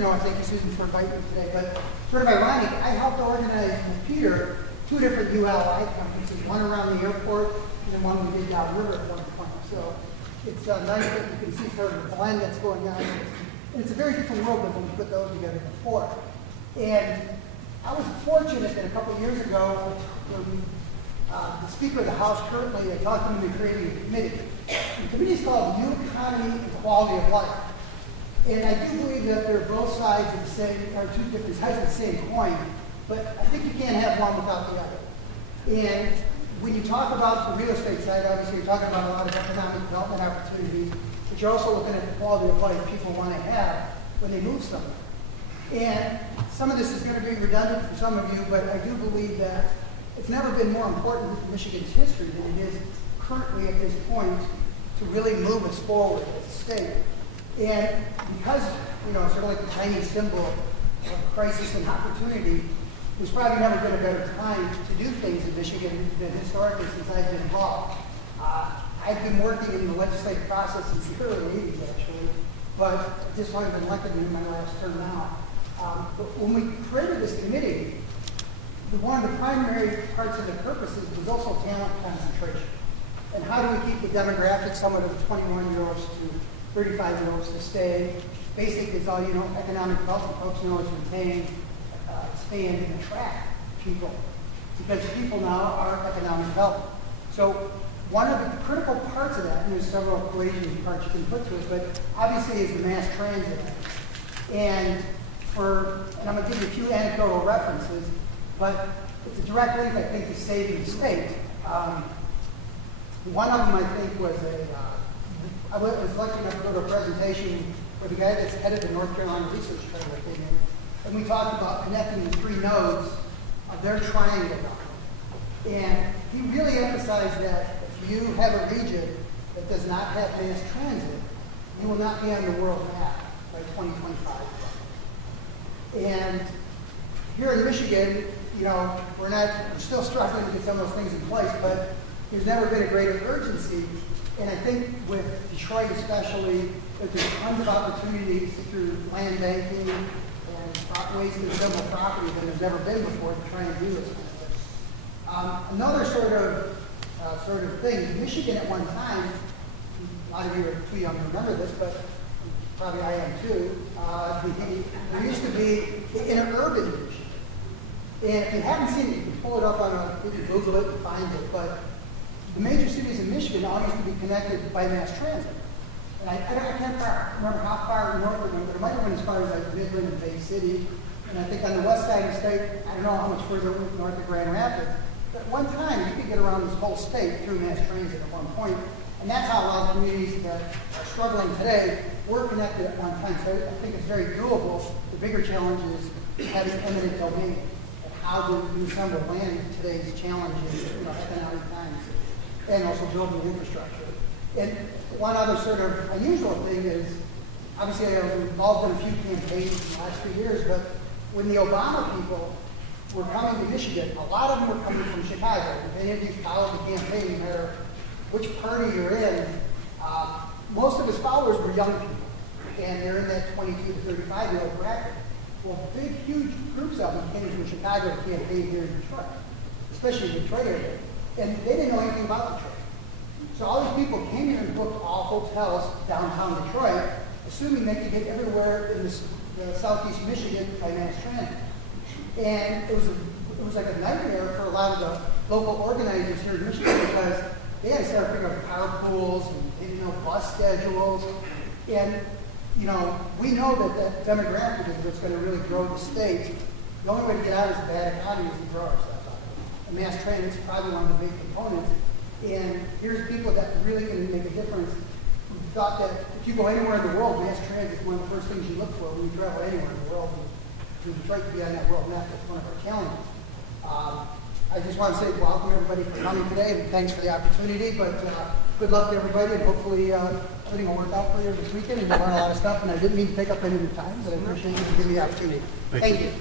thank you, Susan, for inviting me today. But sort of ironic, I helped organize with Peter 2 different ULI conferences, one around the airport and then one we did downriver at one point. So it's nice that you can see sort of the blend that's going on. And it's a very different world than when we put those together before. And I was fortunate that a couple of years ago, when the Speaker of the House currently, I talked to him and creating a committee. The committee is called New Economy and Quality of Life. And I do believe that they're both sides of the same, or 2 different sides of the same coin, but I think you can't have one without the other. And when you talk about the real estate side, obviously you're talking about a lot of economic development opportunities, but you're also looking at the quality of life people want to have when they move somewhere. And some of this is going to be redundant for some of you, but I do believe that it's never been more important in Michigan's history than it is currently at this point to really move us forward as a state. And because, sort of like the Chinese symbol of crisis and opportunity, there's probably never been a better time to do things in Michigan than historically since I've been involved. I've been working in the legislative process since the early 80s, actually, but just haven't been elected in my last term now. But when we created this committee, one of the primary parts of the purposes was also talent concentration. And how do we keep the demographics somewhat of 21-year-olds to 35-year-olds to stay? Basically, it's all, economic development. Folks know it's retain, expand, and attract people. Because people now are economic development. So one of the critical parts of that, and there's several equations and parts you can put to it, but obviously is the mass transit. And I'm going to give you a few anecdotal references, but it's a direct link, I think, to saving the state. One of them, I think, was I was lucky enough to go to a presentation where the guy that's headed the North Carolina Research Trailer came in, and we talked about connecting the 3 nodes of their triangle. And he really emphasized that if you have a region that does not have mass transit, you will not be on the world map by 2025. And here in Michigan, we're still struggling to get some of those things in place, but there's never been a greater urgency. And I think with Detroit especially, that there's tons of opportunities through land banking and ways to assemble property than there's ever been before to try and do this kind of thing. Another sort of thing, Michigan at one time, a lot of you are too young to remember this, but probably I am too, there used to be interurban Michigan. And if you haven't seen it, you can pull it up you can Google it and find it, but the major cities in Michigan all used to be connected by mass transit. And I can't remember how far north of them, but it might have been as far as like Midland and Bay City. And I think on the west side of the state, I don't know how much further north of Grand Rapids, but at one time you could get around this whole state through mass transit at one point. And that's how a lot of communities that are struggling today were connected at one time. So I think it's very doable. The bigger challenge is having eminent domain and how do you assemble land in today's challenges, economic times, and also building infrastructure. And one other sort of unusual thing is, obviously I was involved in a few campaigns in the last few years, but when the Obama people were coming to Michigan, a lot of them were coming from Chicago. If any of you followed the campaign, no matter which party you're in, most of his followers were young people, and they're in that 22 to 35-year-old bracket. Well, big, huge groups of them came from Chicago to campaign here in Detroit, especially the Detroit area, and they didn't know anything about Detroit. So all these people came here and booked all hotels downtown Detroit, assuming they could get everywhere in the southeast Michigan by mass transit. And it was like a nightmare for a lot of the local organizers here in Michigan because they had to start figuring out carpools and bus schedules. And we know that demographic is what's going to really grow the state. The only way to get out of this bad economy is to grow ourselves out. And mass transit is probably one of the big components. And here's people that really can make a difference. We thought that if you go anywhere in the world, mass transit is one of the first things you look for when you travel anywhere in the world. And Detroit to be on that world map, that's one of our challenges. I just want to say welcome everybody for coming today, and thanks for the opportunity. But good luck to everybody, and hopefully everything will work out for you this weekend, and you'll learn a lot of stuff. And I didn't mean to take up any of your time, but I appreciate you giving me the opportunity. Thank you.